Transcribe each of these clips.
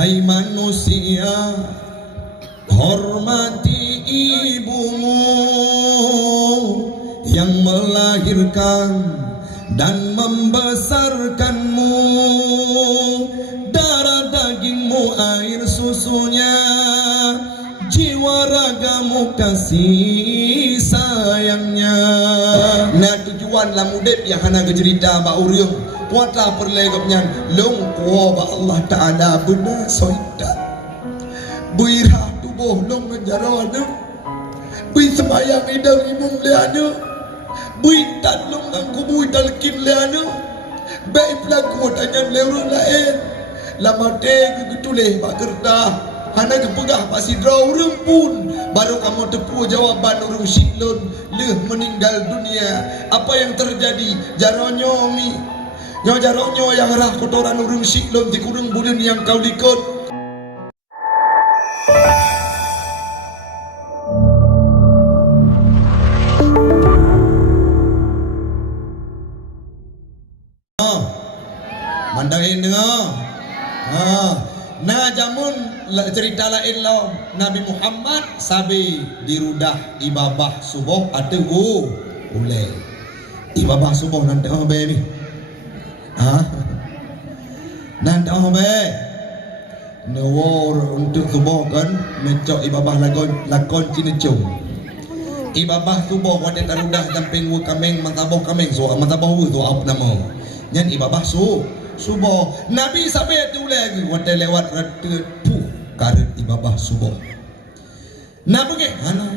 Hai manusia, hormati ibumu yang melahirkan dan membesarkanmu. Darah dagingmu, air susunya, jiwa ragamu, kasih sayangnya. Nah tujuan lah mudip yang hana kecerita ba uriung puata perlegapnya long kuwa ba Allah Ta'ala benar soidat buirah tubuh long menjara anu bui semayang idang imung lianu bui tan long angku bui talkin lianu baik pelaku tanya lewrung lain lama teh ketuleh ba gerdah hana kepegah pasti draw urang pun baru kamu tepu jawaban urang siklon leh meninggal dunia. Apa yang terjadi jaronyo mi jaronyo yang rah kotoran urang siklon di kurung bulan yang kau likut. Mandahin dengar. Nah jamun cerita lain lo Nabi Muhammad sabi dirudah ibabah subuh atau ulai ibabah subuh nanti be ni nanti be nawar untuk subuh kan mencok ibabah lakon cinecung ibabah subuh wadah tarudah damping kameng mantaboh kameng so mantaboh tu apa nama nyan ibabah subuh Nabi sampai tu lagi wadah lewat rata puh karet ibabah subuh Nabi ke hana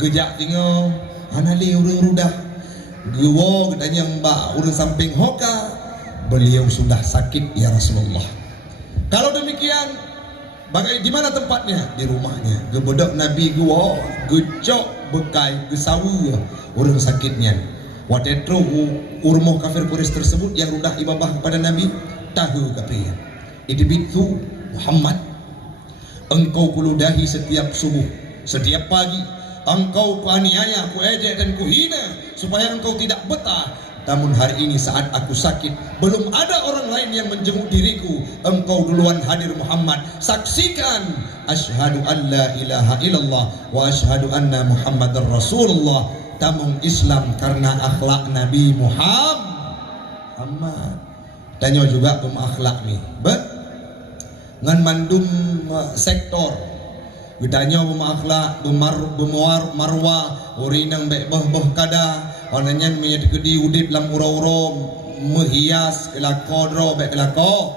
gejak tinggal hana li urang rudah gewo gedanya mbak urang samping hoka beliau sudah sakit ya Rasulullah. Kalau demikian bagai di mana tempatnya? Di rumahnya. Gebodok Nabi gewo gecok bekai gesawu urang sakitnya. Watetro urmoh kafir Quraisy tersebut yang rudah ibabah kepada Nabi tahu kapriya. Idbitu Muhammad, engkau kuludahi setiap subuh, setiap pagi, engkau kuaniaya, kuejek dan kuhina supaya engkau tidak betah. Namun hari ini saat aku sakit, belum ada orang lain yang menjenguk diriku. Engkau duluan hadir Muhammad. Saksikan asyhadu an la ilaha illallah wa asyhadu anna Muhammadar Rasulullah. Tamung Islam karena akhlak Nabi Muhammad. Tanya juga akhlak ni. Ngan mandum sektor. Gedanya akhlak bermuar marwah urinang beh kada. Onanya menyat gedi udip lam ura-ura menghias kelakodro bek lako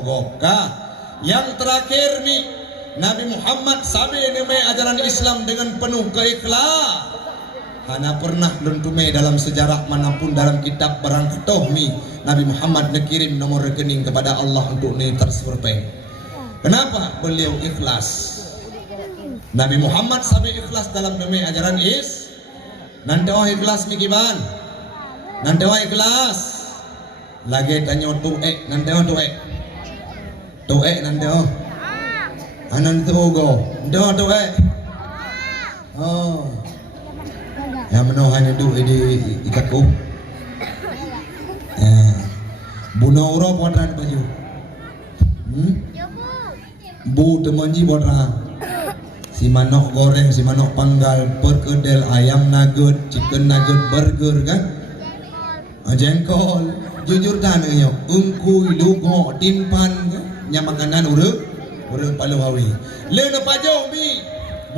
goka. Yang terakhir ni Nabi Muhammad sabi neme ajaran Islam dengan penuh keikhlas. Hana pernah lentume dalam sejarah manapun dalam kitab barang ketoh mi Nabi Muhammad nekirim nomor rekening kepada Allah untuk ni transfer pay. Kenapa? Beliau ikhlas. Nabi Muhammad sabi ikhlas dalam demi ajaran nanti ikhlas mikiban. Nanti ikhlas. Lagi tanya tuek nanti tuek. Tuek nanti anan tugo. Tuek. Oh. Yang menohanya du di ikatku. Buno uro potran baju. Bu temanji potran. Si manok goreng, si manok panggal, perkedel, ayam nugget, chicken nugget, burger kan? Jengkol, jujur tanahnya, ungkuy, lugo, timpan, kan? Nya makanan urang paluhawi. Lena pajau mi,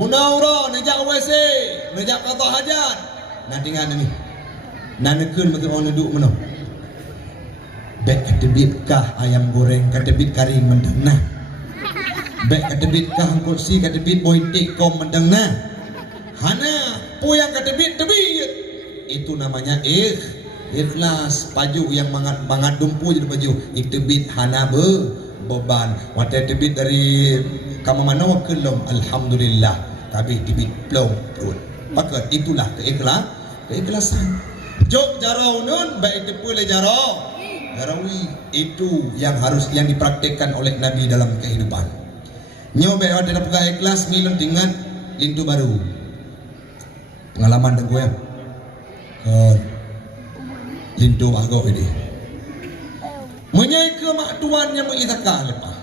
bunaura, nejak WC, nejak kata hajat. Nanti ngana mi, nanekun mungkin orang duduk mana? Bek ketebit kah ayam goreng, ketebit kari mendana. Bek ketebit kah kursi, ketebit bointik kom mendana. Hana poyang ketebit tebit. Itu namanya ikhlas. Paju yang mangat dumpu jadi paju. Itebit hana beban. Wadah tebit dari kamamana wakelom. Alhamdulillah. Kabih tebit plong perut. Maka itulah keikhlasan. Jok jarau nun baik tepu le jarau. Jarawi itu yang dipraktikkan oleh Nabi dalam kehidupan. Nyobe ada pegawai ikhlas milon dengan lintu baru. Pengalaman dengan gue ya. Lintu agak ini. Menyai ke mak tuannya mengitaka lepas.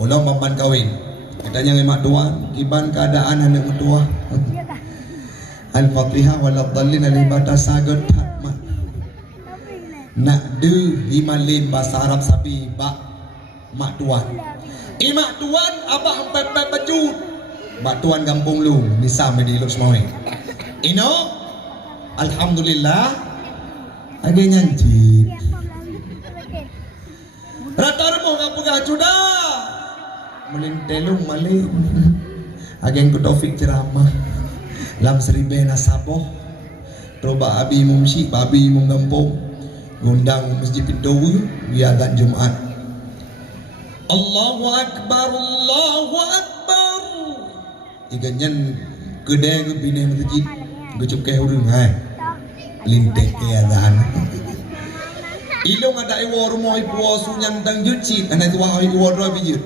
Ulang paman kawin. Katanya ngemak tuan, iban keadaan anak mertua. Al-Fatihah waladhdallin al-ibadah sagad mak. Nak de himalin bahasa Arab sabi bak mak tuan. Mak tuan abah empat baju. Mak tuan kampung lu nisa medi lu semua. Ino alhamdulillah ada nyanyi. Rata remo kampung gajuda. Melintelung malin. Agen ku Taufik ceramah. Lam seribe nasaboh. Roba abi mumsi, babi mum kampung. Ngundang masjid Pidawi biadan Jumat. Allahu akbar, Allahu akbar. Iganyan gede ke bini masjid. Gucup ke hurung hai. Lintek ke azan. Ilong ada iwo rumah ibu wasu nyantang juci. Anak tua ibu wadra bijir.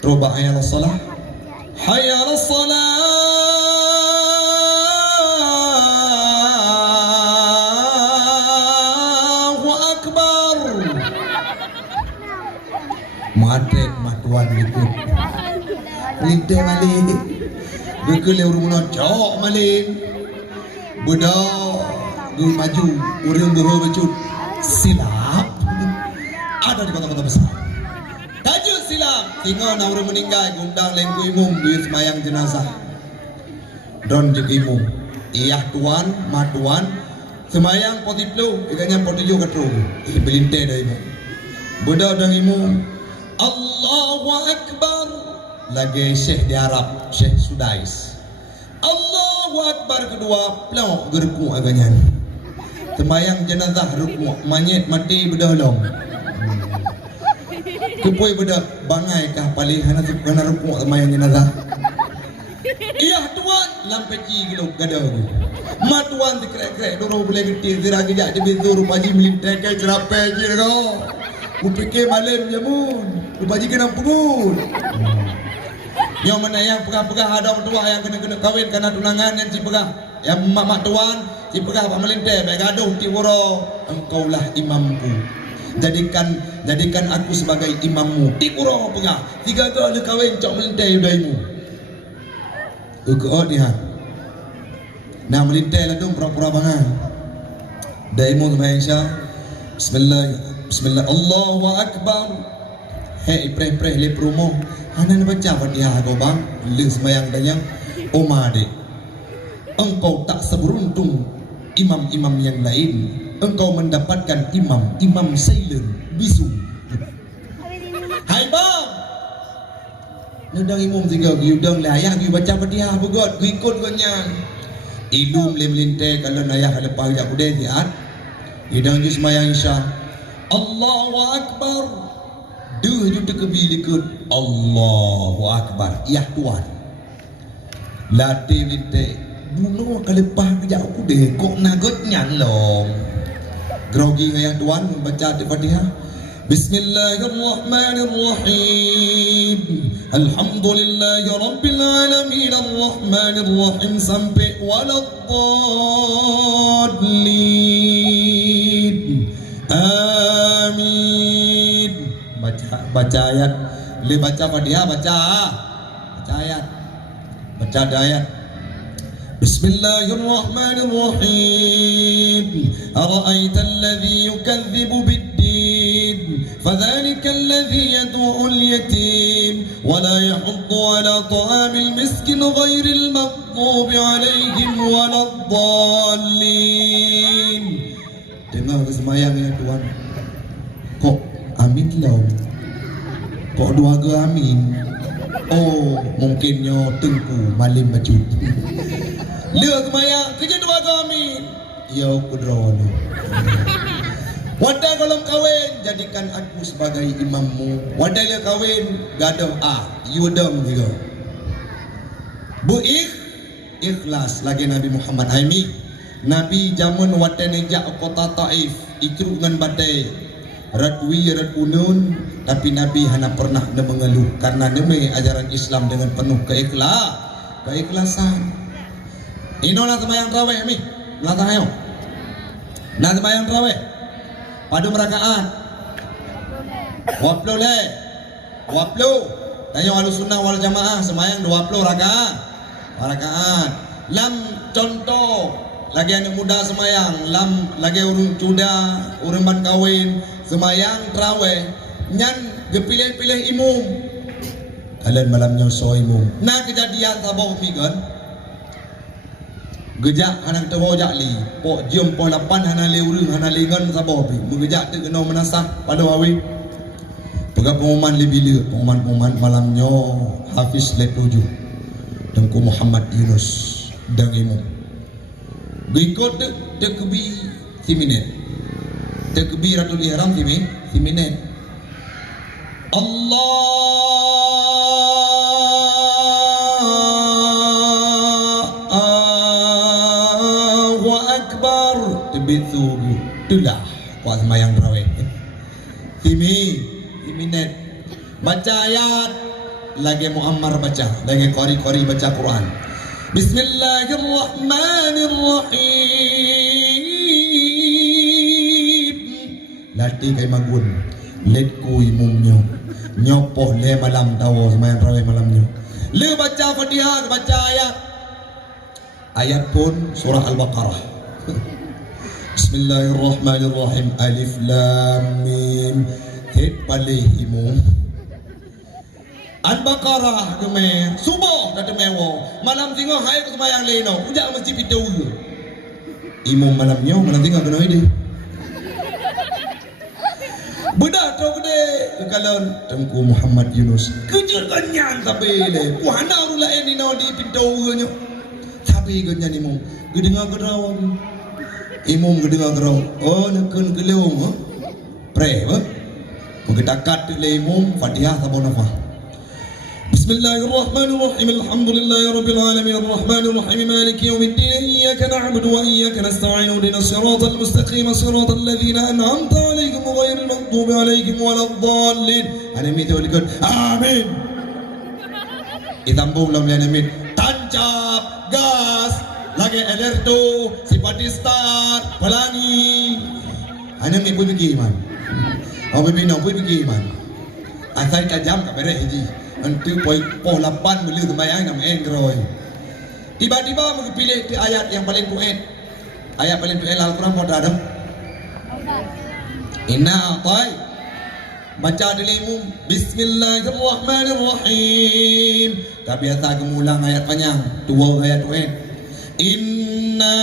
Roba hayya ala salah. Hayya ala salah. Matrek matuan ikut linte malin gekele urung cok malin budak gue maju urung gue becut silap ada di kota-kota besar kaju silap tinggal na urung meninggal gundang lengku imum gue semayang jenazah don jek imum iyah tuan matuan semayang potiplu ikanya potijo katru belinte dah imum budak dan imum Allahu Akbar. Lagi Syekh di Arab, Syekh Sudais. Allahu Akbar kedua, pelok gerku agaknya. Sembayang jenazah rukuk, manyet mati berdolong. Kepui bedak bangai kah palih hana rukuk sembayang jenazah. Iya tuan, lampai ci geluk gadah. Matuan dikrek-krek doro boleh getir zira gejak di bizur paji melintek ke cerapai je kau. Kupikir malam jamun, lupa jika nak pukul. Yang mana yang pegah-pegah ada mertua yang kena kawin karena tunangan yang si pegah. Yang mak tuan, si pegah pak melintai, baik gaduh tiworo. Engkaulah imamku. Jadikan aku sebagai imammu. Tiworo pegah. 3 kali kawin cok melintai udaimu. Ukut dia. Nah melintai lah dong pura-pura bangan. Daimu tu Aisyah. Bismillah Allahu Akbar. Hei preh-preh le promo. Hanan baca Fatihah kau bang. Le semayang dayang. Oma dek. Engkau tak seberuntung imam-imam yang lain. Engkau mendapatkan imam silent bisu. Hai bang. Nendang imam tiga giudang layah gi baca Fatihah begot gi ikut gonya. Ilum le melintai kalau nayah lepas jak budai tiat. Idang ju semayang Isya. Allahu Akbar. Duh juta kebilikut. Allahu Akbar. Ya tuan. Latih linte. Bunuh kalepah kejap aku deh. Kok nagot nyalong. Grogi ngayah tuan baca Al-Fatihah. Bismillahirrahmanirrahim. Alhamdulillahi Rabbil Alamin. Ar-Rahmanirrahim sampai waladdallin. Amin. Baca ayat. Le baca Fatihah baca ayat. Baca ayat. Bismillahirrahmanirrahim. Ara'aita alladhi yukadzibu bid-din fadhalika alladhi yad'u al-yatim wa la yahuddu ala ta'amil miskin ghairil maghdubi alaihim waladdallin. Dengar kesemayang ya Tuhan. Kok amin lau? Kok dua ke amin? Oh, mungkinnya tengku malim baju. Lea kemayang, kerja dua ke amin. Ya kudron. Wadah kalau kawin, jadikan aku sebagai imammu. Wadah dia kawin, gaduh yudam juga. Ikhlas lagi Nabi Muhammad Aimi. Nabi zaman watan ejak kota Taif ikru dengan badai radwi radunun, tapi Nabi hanya pernah mengeluh karena demi ajaran Islam dengan penuh keikhlasan. Ino nak sembahyang tarawih mi, nak tayo. Nak sembahyang tarawih. Padu merakaat. Waplole. 20. Tanya ahlu sunnah wal jamaah semayang 20 rakaat. Lam contoh lagi anak muda semayang, lam lagi urung cuda, urung ban kawin semayang terawih, nyan gepilih-pilih imum. Kalian malamnya so imum. Nah kejadian sabau migan. Gejak anak tahu jakli, pok jom pok 8 hana le urung hana lengan sabau pi. Mengejak tu kena menasah pada wawi. Pegak pengumuman lebih pengumuman malamnya Hafiz le 7. Tengku Muhammad Yunus dan imam berikut takbir siminat takbiratul ihram siminat Allahu Akbar tebitu itulah kuat semayang tarawih siminat baca ayat lagi Muammar baca, lagi Qari baca Quran. Bismillahirrahmanirrahim. Lati kay magun, let ku imumnyo, nyopoh le malam tawo semayang tarawih malamnyo. Le baca Fatihah, baca ayat. Ayat pun surah Al-Baqarah. Bismillahirrahmanirrahim. Alif Lam Mim. Tet palih imum. Al-Baqarah kemen, subuh dah temewo. Malam tengah hai ke sembahyang leno, ujak masjid pitu. Imam malamnya malam tengah kena ide. Bedah tu gede kekalon Tengku Muhammad Yunus. Kejar ganyan tapi le. Puhana rula ini no di pitu nya. Tapi ganyan imam. Gedengar gerau. Imam gedengar gerau. Oh nakun gelung ha. Pre ha. Mengetakat le imam Fatihah sabon apa. Bismillahirrahmanirrahim. Alhamdulillahirabbil alamin arrahmanir rahim maliki yaumiddin iyyaka na'budu wa iyyaka nasta'in ihdinas siratal mustaqim siratal ladzina an'amta 'alaihim ghairil maghdubi 'alaihim waladdallin. Amin tawallikun. Amin. Itambung lam amin. Tancap gas lagi alerto sifat start pelangi. Amin pun pergi iman. Apa bina pun pergi iman. Asal tajam tak beres haji. Nanti poh 8 beli sembahyang nama engroy. Tiba-tiba pilih di ayat yang paling kuat. Ayat paling kuat Al-Quran mau ada. Inna atai. Baca dilimu Bismillahirrahmanirrahim. Tak biasa kemulang ayat panjang. 2 ayat kuat. Inna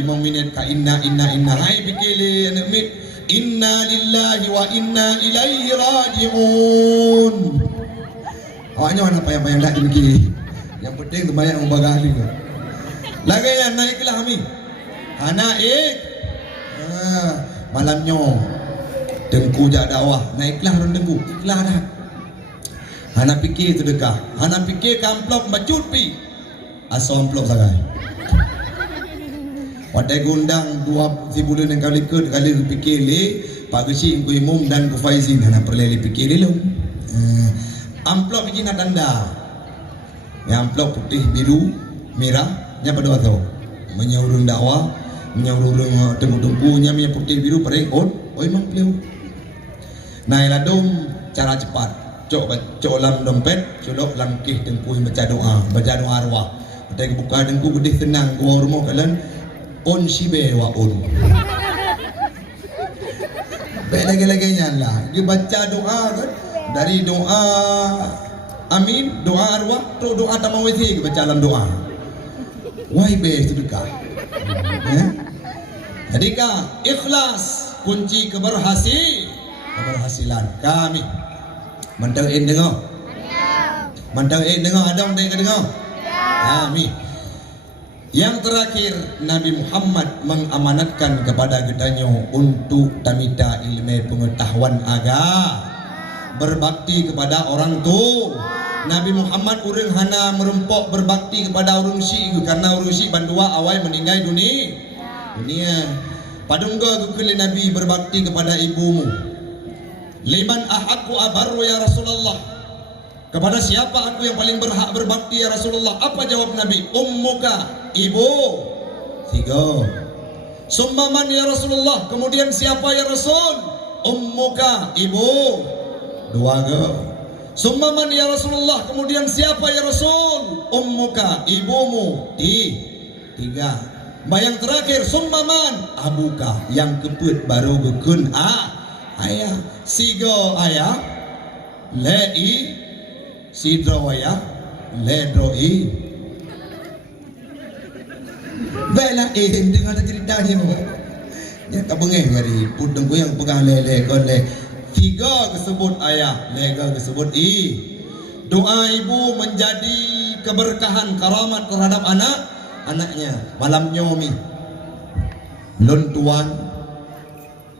Imam minit ka inna hai bikili anak mit. Inna lillahi wa inna ilaihi raji'un. Awaknya mana payang-payang lagi begini. Yang penting sembahyang membagah ni. Lagi yang naiklah kami. Naik. Malamnya Tengku jak dakwah. Naiklah orang Tengku. Ikhlas dah. Hana fikir sedekah. Hana fikir kamplop bacut pi. Asal amplop sangat. Wadai gundang 2 bulan yang kali fikir le Pak Gesi, Ku Imum dan Ku Faizin hana perleli fikir le. Amplop ini nak tanda. Yang amplop putih, biru, merah, nya pada waktu menyuruh dakwah, menyuruh tengku-tengkunya nya putih biru paling on, imam beliau. Nah, ladom cara cepat. Cok lam dompet, colok lam kih tengku baca doa arwah. Wadai buka tengku gede tenang gua rumah kalian. On sibe wa on. Lagi-laginya lah. Dia baca doa kan. Dari doa amin, doa arwah, tu doa tamawisi baca dalam doa. Wahai be sedekah. Jadi kah ikhlas kunci keberhasilan kami. Mantauin dengar. Mantauin dengar ada yang dengar. Amin. Yang terakhir, Nabi Muhammad mengamanatkan kepada kitanya untuk tamita ilmu pengetahuan agama, berbakti kepada orang tua. Nabi Muhammad urang hana merempok berbakti kepada orang Syi'i karena orang Syi'i bandua awal meninggal dunia. Padungga kukuli Nabi berbakti kepada ibumu. Liman ahaqqu abarru ya Rasulullah. Kepada siapa aku yang paling berhak berbakti ya Rasulullah? Apa jawab Nabi? Ummuka, ibu. 3. Summa man ya Rasulullah, kemudian siapa ya Rasul? Ummuka, ibu. Dua ke. Summa man ya Rasulullah, kemudian siapa ya Rasul? Ummuka, ibumu. Tiga. Yang terakhir summa man abuka, yang keempat baru gekun ayah. Sigo ayah, lei sidro ayah, ledroi. Baiklah dengar ceritanya. Ya tak bengeng hari pudeng ku yang pegang lele le. Tiga kesebut ayah, lega kesebut Doa ibu menjadi keberkahan karamat terhadap anaknya. Malam nyomi lon tuan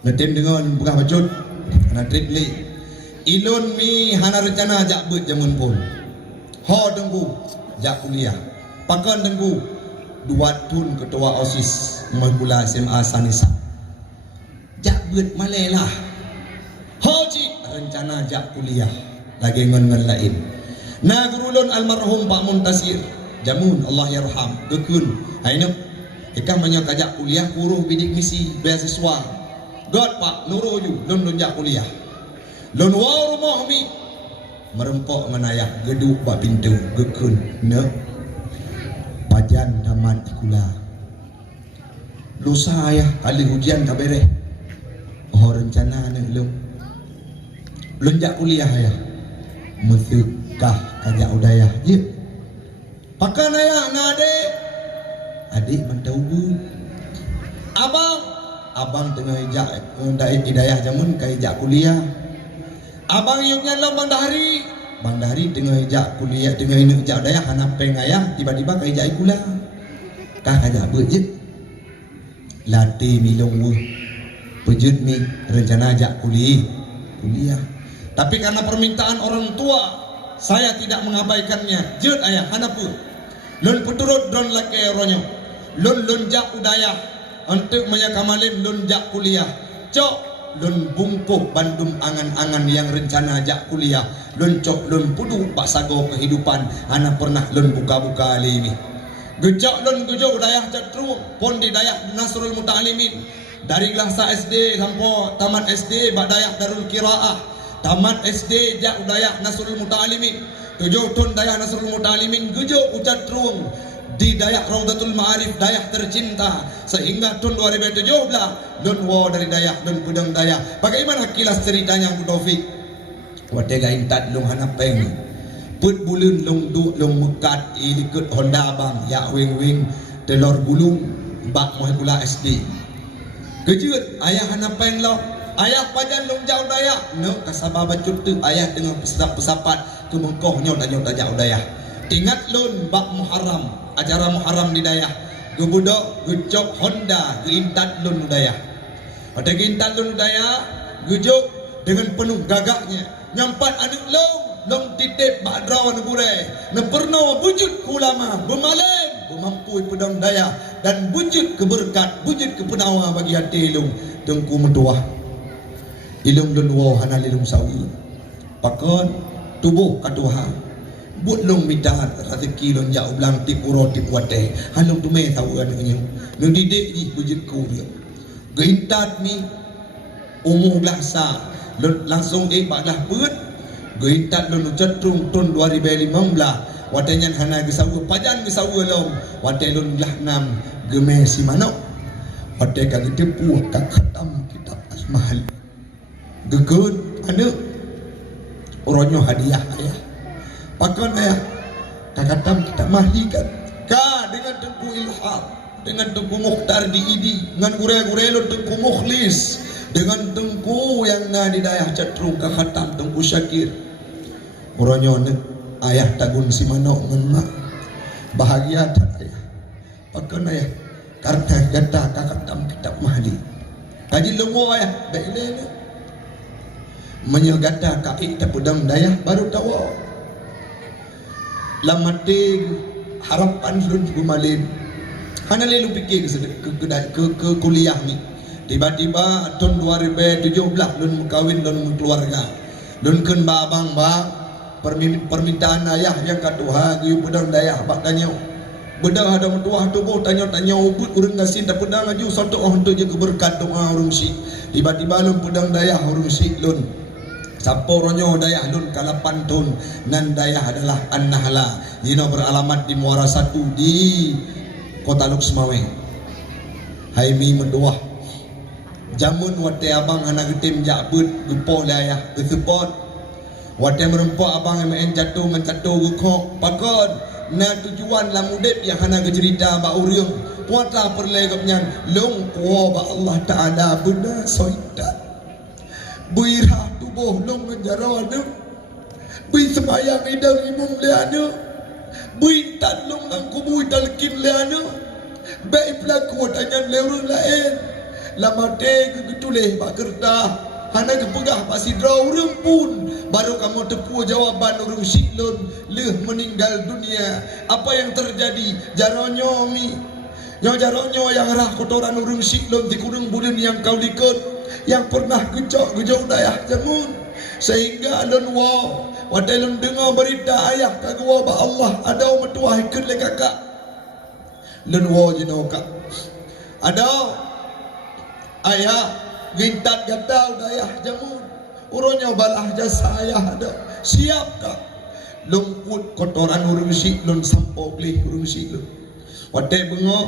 ngetim dengan buka bacut anak tritli ilon mi hana rencana jak bet jamun pun ho dengku jak kuliah pakan dengku dua tun ketua OSIS Mahgula SMA Sanisa jak bet malelah hoji rencana jak kuliah lagi ngon lain na gurulun almarhum Pak Muntasir jamun Allah yarham gekun aino ikan banyak ajak kuliah kuruh bidik misi beasiswa god Pak nuruh ju lon jak kuliah lon wa rumah mi merempok menayah geduk bak pintu gekun ne pajan taman ikula lusa ayah kali hujan kabere oh rencana ne lon jak kuliah ayah musukah kajak udayah je pakan ayah na adik mentaubu abang tengah ijak hidayah jamun ke ijak kuliah abang yuknya lo bang Dahri tengah ijak kuliah tengah ijak hidayah anak pengayah tiba-tiba ke ijak ikula kah kajak berjet latih milong pejut mi rencana ajak kuliah tapi karena permintaan orang tua saya tidak mengabaikannya jut ayah hanapun lon puturut don lake ronyo lon jak udayah untuk menyakamalin lon jak kuliah cok lon bungkuh bandum angan-angan yang rencana jak kuliah lon cok lon pudu baksago kehidupan anak pernah lon buka-buka alimi gejak lon gejok udayah catru pon di dayah Nasrul Muta'alimin dari Glasa SD sampai tamat SD badayah Darul Qiraah tamat SD jak udayah Nasrul Muta'alimin tujuh ton dayah Nasrul Muta'alimin gejok ucat truang di dayak Raudatul Ma'arif dayak tercinta sehingga tahun 2017 don wo dari dayak don pedang dayak bagaimana kilas ceritanya Abu Taufik wadega intat long hanapeng put bulun long du long mekat ilikut Honda bang ya wing telur gulung bak Mahgula SD kejut ayah hanapeng lo ayah pajan long jauh dayak no kasababa cutu ayah dengan pesapat ke Mengkoh nyot jauh dayak ingat lun bak Muharram acara Muharram di dayah gebudok gecok Honda geintat lun dayah pada geintat lun dayah gejok dengan penuh gagahnya nyampat anak long titip bak draw negure neperno wujud ulama bemalem bermampu pedang dayah dan wujud keberkat wujud kepenawa bagi hati ilung tengku mentuah ilung lun wo hana lilung sawi pakon tubuh katuha buat long mitar rezeki long jauh belang tip uro tip wate halong tume tahu kan nyo nung didik ni bujut ku dia geintat mi umur belasa langsung baklah beut geintat long cetrung ton 2015 watenyan hana gesawu pajan gesawu long wate long belah 6 geme si manok wate ka tepu ka khatam kitab asmahal gegeun anu oronyo hadiah ayah pakan ayah kakatam kita mahikan ka dengan Tengku Ilham dengan Tengku Mukhtar di Idi dengan gure-gure lo Tengku Mukhlis dengan Tengku yang na di dayah Catrung kakatam Tengku Syakir uronyo ayah tagun si manok ngenma bahagia tak ayah pakan ayah karena kata kakatam kita mahli kaji lengo ayah baiklah menyegata kaki tak pedang dayah baru tahu lamate harapan lun gumalin hana lelu fikir ke kuliah ni tiba-tiba tahun 2017 lun mengkawin lun keluarga lun ken babang ba permintaan ayah yang katuha giu pedang dayah bak danyo Bedah ada tuah tubuh tanya-tanya ubud urang gasin tak pedang aju satu untuk je keberkat doa urang si. Tiba-tiba lun pedang dayah urang si lun. Sampo ronyo dayah lun kalapan tun nan dayah adalah An-Nahla. Dino beralamat di Muara 1 di Kota Luksmawe. Haimi mendoah. Jamun wate abang anak getim jakbut gupoh layah gesupot. Wate merempak abang main jatuh mencatuh gukok pakon. Na tujuan lah mudip yang hana cerita ba uriung puata perlegapnya long kuwa ba Allah Ta'ala benda soitan buirah tubuh long ngejarana bui semayang idang imum liana bui tan long angku bui talkin liana baik pelaku tanya lewrung lain lama te ketuleh ba kerta hana kepegah pak sidra urang pun baru kamu tepu jawaban urang siklon leh meninggal dunia. Apa yang terjadi? Jaronyo mi jaronyo yang rah kotoran urang siklon di kurung bulan yang kau likut yang pernah gejok dayah jangun sehingga alun wow wadai dengar berita ayah kagua ba Allah ada metuah ikut le kakak lun wow jenoka ada ayah gintat gatal dayah jamun uronya balah jasa ayah ada siap kak lungkut kotoran urung siklun sampo beli urung siklun wadai bengok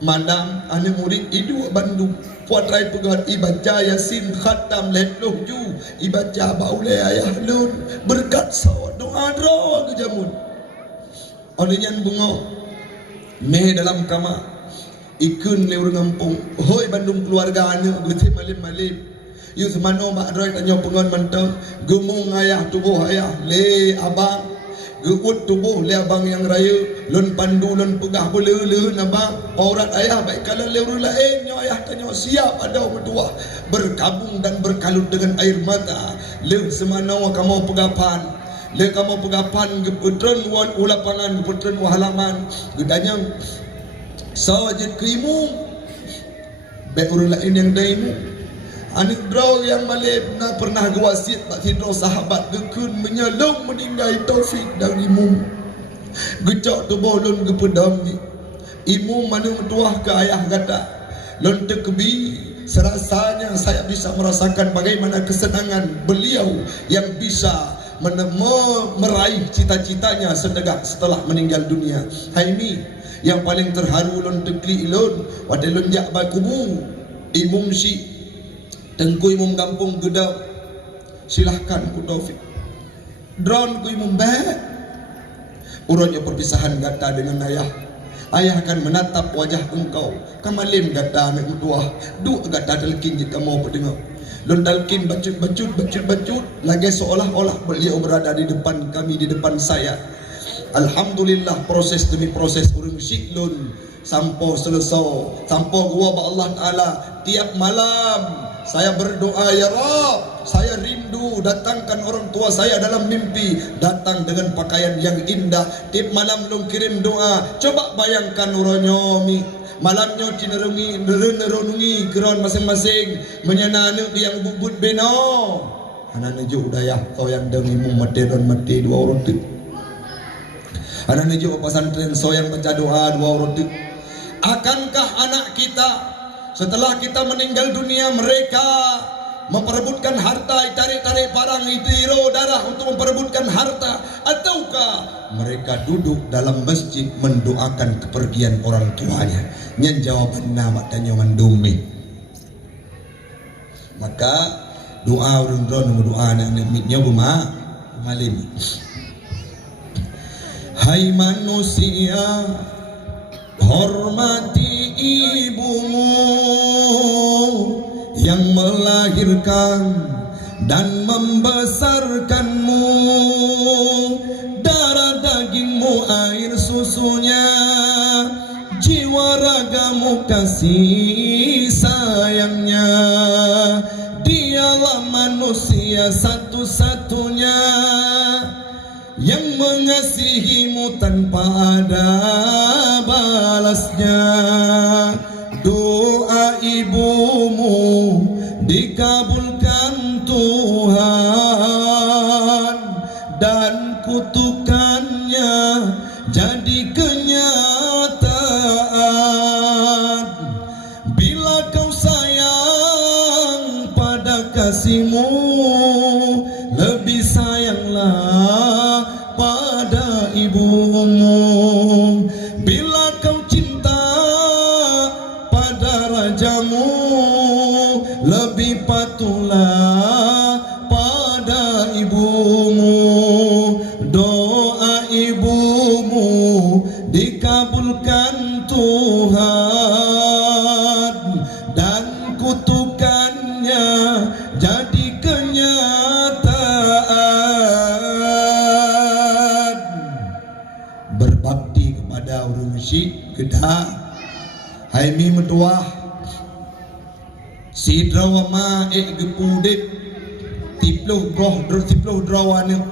mandam ane murid idu Bandung puatrai pegat ibaca yasin khatam letloh ju ibaca baule ayah lun berkat sawat doa doa ke jamun olehnya bengok meh dalam kamar ikun le urang kampung hoi Bandung keluarga ane gete malim-malim yu semano mak roy tanya pengon mentang gemung ayah tubuh ayah le abang geut tubuh le abang yang raya lun pandu lun pegah bele-le abang aurat ayah baik kalau le urang lain nyo ayah tanya siap ada berdua berkabung dan berkalut dengan air mata le semano kamu pegapan le kamu pegapan gepetren wan ulapangan gepetren halaman gedanya sawajid krimu be urang lain yang daimu anik draw yang malib na pernah gewasit pak sidro sahabat gekun menyelong meninggal taufik dari imum gecok tubuh lun gepedam imum mana metuah ke ayah kata lun tekbi serasanya saya bisa merasakan bagaimana kesenangan beliau yang bisa meraih cita-citanya setelah meninggal dunia. Haimi yang paling terharu lon tekli lon wadai lon jak bakumu imum si tengku imum kampung gedap silahkan ku Taufik drone ku imum baik urangnya perpisahan gata dengan ayah akan menatap wajah engkau kamalim gata anak utuah duk gata dalkin jika mau pendengar lon dalkin bacut lagi seolah-olah beliau berada di depan kami di depan saya. Alhamdulillah proses demi proses urang siklun sampo selesai sampo gua ba Allah Ta'ala tiap malam saya berdoa ya Rabb saya rindu datangkan orang tua saya dalam mimpi datang dengan pakaian yang indah tiap malam long kirim doa coba bayangkan uronyomi malamnya cinerungi keron masing-masing menyenanu yang bubut beno anak nejuk dayah kau yang dengi mati dua orang tu anak nejuk pesantren so yang baca doa dua orang tu akankah anak kita setelah kita meninggal dunia mereka memperebutkan harta tarik-tarik parang itu darah untuk memperebutkan harta ataukah mereka duduk dalam masjid mendoakan kepergian orang tuanya nyan jawaban nama tanya mandumi maka doa urang doa anak mitnya buma malim hai manusia hormati ibumu yang melahirkan dan membesarkanmu darah dagingmu air susunya jiwa ragamu kasih sayangnya dialah manusia satu-satunya yang mengasihimu tanpa ada balasnya doa ibumu dikabulkan Tuhan dan kutukannya jadi kenyataan kasihmu, lebih sayanglah pada ibumu. Bila kau cinta pada rajamu, lebih patuhlah pada ibumu. Doa ibumu dikabulkan Tuhan, dan kutukannya jadi kenyataan. Berbakti kepada urang syik kedah hai mi metuah si drawama gepudit tiploh broh tiploh drawana.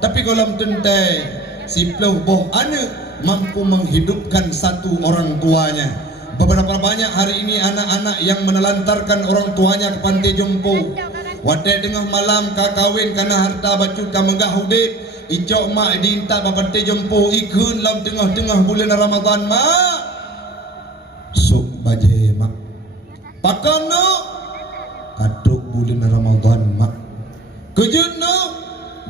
Tapi kolam tentai si ploh boh ane mampu menghidupkan satu orang tuanya. Beberapa banyak hari ini anak-anak yang menelantarkan orang tuanya ke pantai jompo. Wadai tengah malam ka kawin kana harta bacut ka megah hudip. Icok mak diinta ba pantai jompo ikun lam tengah-tengah bulan Ramadan mak. Sok baje mak. Pakan no katuk bulan Ramadan mak. Kejut no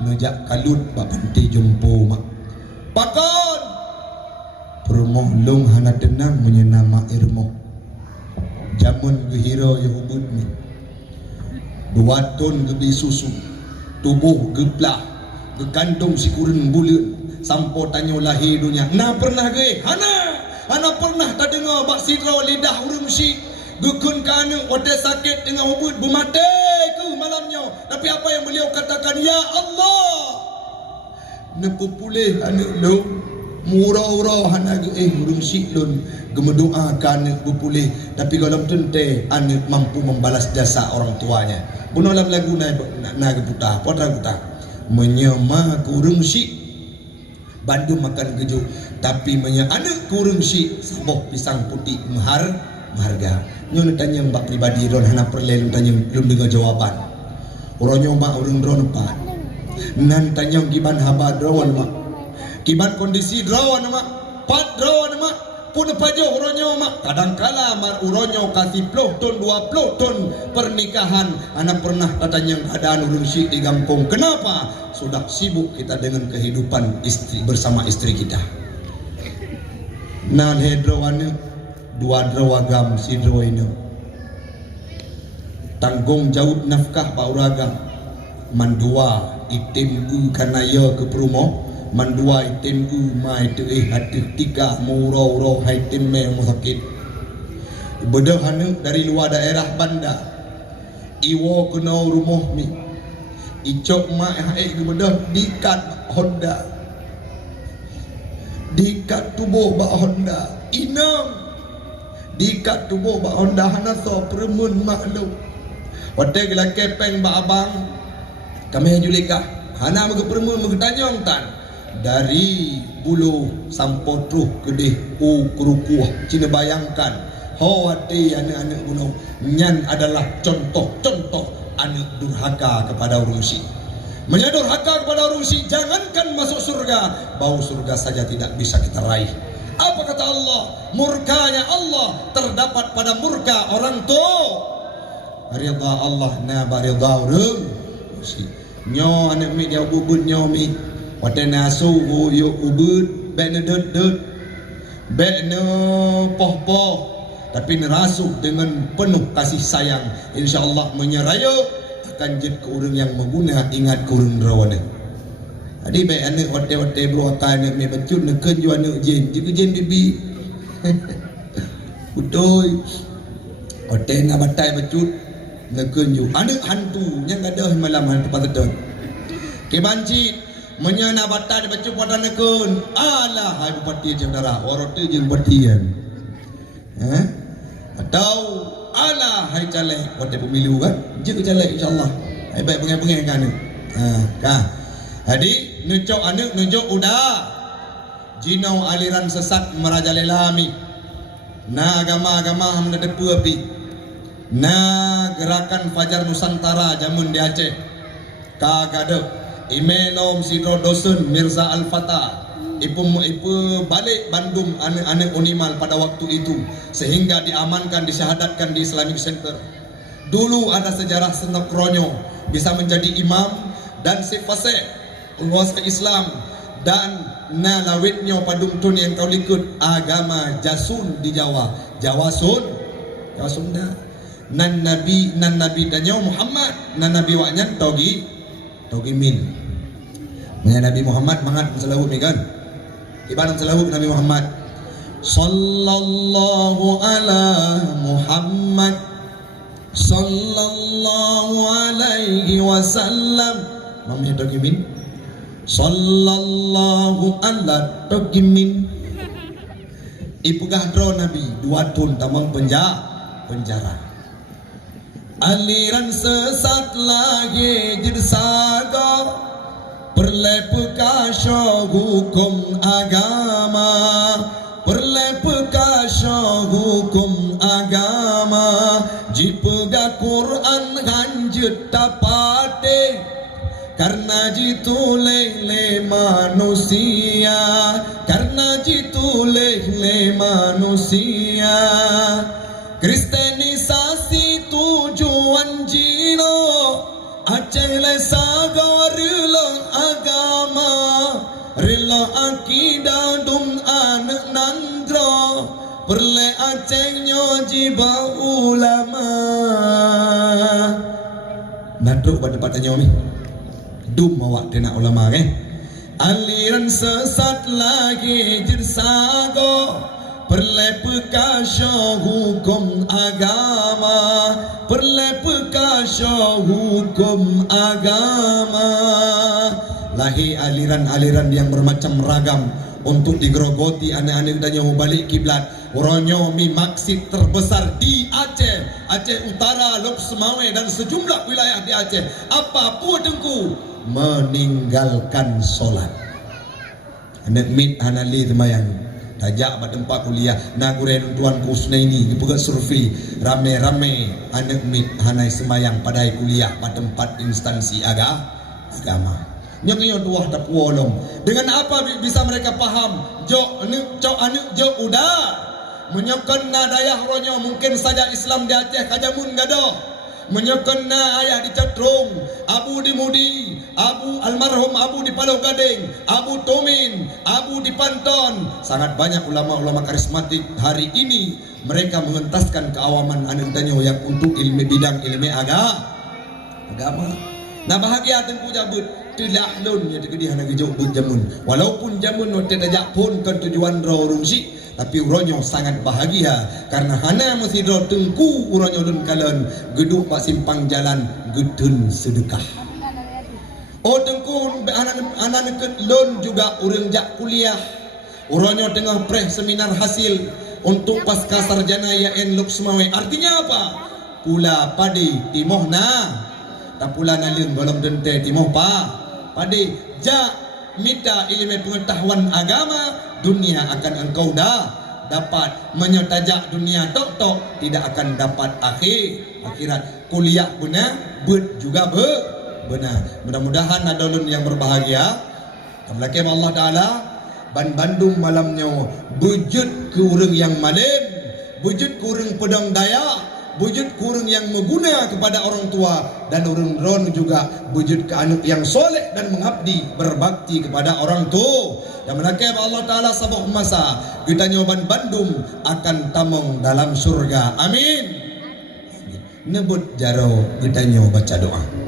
ngejak kalut ba pantai jompo mak. Pakan perumoh long hana tenang menyenama irmoh. Jamun gehiro yahubud ni 2 ton gebi susu, tubuh geplah gekandung si kurun bulan sampo tanyo lahir dunia. Na pernah ge hana pernah tak dengar bak sidra lidah urang si gekun kana ode sakit dengan hubud bumate ke malamnya. Tapi apa yang beliau katakan, ya Allah nepupulih anak lo murau-urau hana ge urang si lun gemendoakan berpulih. Tapi kalau tente anak mampu membalas jasa orang tuanya. Bunulah lagu na geputah potra gutah menyema kurung si Bandung makan keju, tapi menya anak kurung si saboh pisang putih maharga. Nyon tanya mbak pribadi ron hana perle tanya belum dengar jawaban. Uronyo mbak urung ron pak. Nan tanya kiban haba drawan mak. Kiban kondisi drawan mak. Pat drawan mak. Pun pajo uronyo mak. Kadangkala mar uronyo kasih 10 ton 20 ton pernikahan. Anak pernah tanya keadaan urung si di kampung. Kenapa? Sudah sibuk kita dengan kehidupan istri bersama istri kita. Nan hedrowane 2 drawagam si droine. Tanggung jawab nafkah pak uragam. Mandua itim kanaya ke perumoh. Mandua itim mai tu hati tiga murau-urau haitim me sakit. Bedahana dari luar daerah Banda. Iwo kena rumah mi. Icok mak hai bedah dikat Honda. Dikat tubuh bak Honda. Inam dikat tubuh bak Honda hana so peremun maklum. Wadai gila kepeng bak abang. Kami julika hana mege peremun mege tanyong tan. Dari bulu sampai truh kedih kerukuh Cina bayangkan hawati anak-anak gunung nyan adalah contoh-contoh anak durhaka kepada orang si. Menyadurhaka kepada orang si, jangankan masuk surga, bau surga saja tidak bisa kita raih. Apa kata Allah? Murkanya Allah terdapat pada murka orang tua. Ridha Allah na baridha orang si. Nyo anak mi dia bubut nyo mi wadai nasu yo ubud bek ne dut bek ne poh tapi nerasuh dengan penuh kasih sayang. InsyaAllah menyeraya akan jid ke orang yang mengguna ingat ke orang rawana. Adi baik anak wadai bro akan anak me becut neken ju anak jen juga jen bibi betul wadai na batai becut neken ju anak hantu yang ada malam hantu patut kebanci menyana batai becut pada neken alah hai bupati saudara warote jeung batian atau alah hai caleg wadai pemilu kan jeung caleg insyaallah hai baik pengen kan Hadi nucok anak nucok udah jinau aliran sesat merajalelami na agama-agama hamna depu api na gerakan Fajar Nusantara jamun di Aceh kagade imenom sidro dosen Mirza Al-Fatah ipu balik Bandung anak-anak Unimal pada waktu itu sehingga diamankan disyahadatkan di Islamic Center Dulu ada sejarah Senokronyo bisa menjadi imam dan si fasih penguasa Islam dan nalawitnya padungtun yang kau ikut agama Jasun di Jawa, Jawa Sunda. Nan nabi danyo Muhammad, nan nabi waknya togi min. Nabi Muhammad mangat selawut ni kan. Ibarat selawut Nabi Muhammad. Sallallahu ala Muhammad sallallahu alaihi wasallam. Mamnya togi min. Sallallahu ala togi min. Ipugah dro Nabi dua tun tamang penjara. Aliran sesat lagi jersaga perlepekasya hukum agama, perlepekasya hukum agama. Jipega Quran ganjet tapate karena jituleh le manusia, karena jituleh le manusia. Kristenisasi tujuan jino Aceh le saga rela agama, rela akidah dum anak nandra, perle Acehnya jiba ulama. Naduk pada patanya ni dum awak kena ulama aliran sesat lagi jersago perlepekasya hukum agama, perlepekasya hukum agama. Lahi aliran-aliran yang bermacam ragam untuk digerogoti anak-anak dan yang balik kiblat. Uronyo mi maksud terbesar di Aceh, Aceh Utara, Lok Semawe dan sejumlah wilayah di Aceh. Apa pun dengku meninggalkan solat. Anak mit anali temayang tajak pada tempat kuliah naguren tuan kusna ini dibuka survei rame-rame anak mit hanai semayang pada kuliah pada tempat instansi agama. Nyong tuah tak wolong. Dengan apa bisa mereka paham? Anu udah menyokon na dayah ronyo mungkin saja Islam di Aceh kajamun gado. Menyokon na ayah di Catrung, Abu di Mudi, Abu almarhum Abu di Palau Gading, Abu Tomin, Abu di Panton. Sangat banyak ulama-ulama karismatik hari ini mereka mengentaskan keawaman anentanyo yang untuk bidang ilmu agama. Nah bahagia tengku jabut telah lun ya tegedi hana gejok bun jamun. Walaupun jamun no tidak pun kan tujuan ro rungsi, tapi uronyo sangat bahagia karena hana mesti ro tengku uronyo lun kalan geduk pak simpang jalan gedun sedekah. Oh tengku anak lun juga urang jak kuliah. Uronyo tengah preh seminar hasil untuk pasca sarjana YN Lok Semawe. Artinya apa? Pula padi timoh na tak pula nalin golong dente timoh pa padi ja minta ilmu pengetahuan agama dunia akan engkau dapat menyotajak dunia tok tidak akan dapat akhirat kuliah benar juga benar. Mudah-mudahan adolun yang berbahagia kamlaki Allah Ta'ala ban Bandung malamnya bujud ke urang yang malim, bujud ke urang pedang daya, wujud kurang yang mengguna kepada orang tua dan orang ron juga wujud ke anak yang soleh dan mengabdi berbakti kepada orang tua. Dan menakib Allah Ta'ala sabuk masa kita nyoban Bandung akan tamong dalam surga. Amin. Nebut jaro kita nyoba baca doa.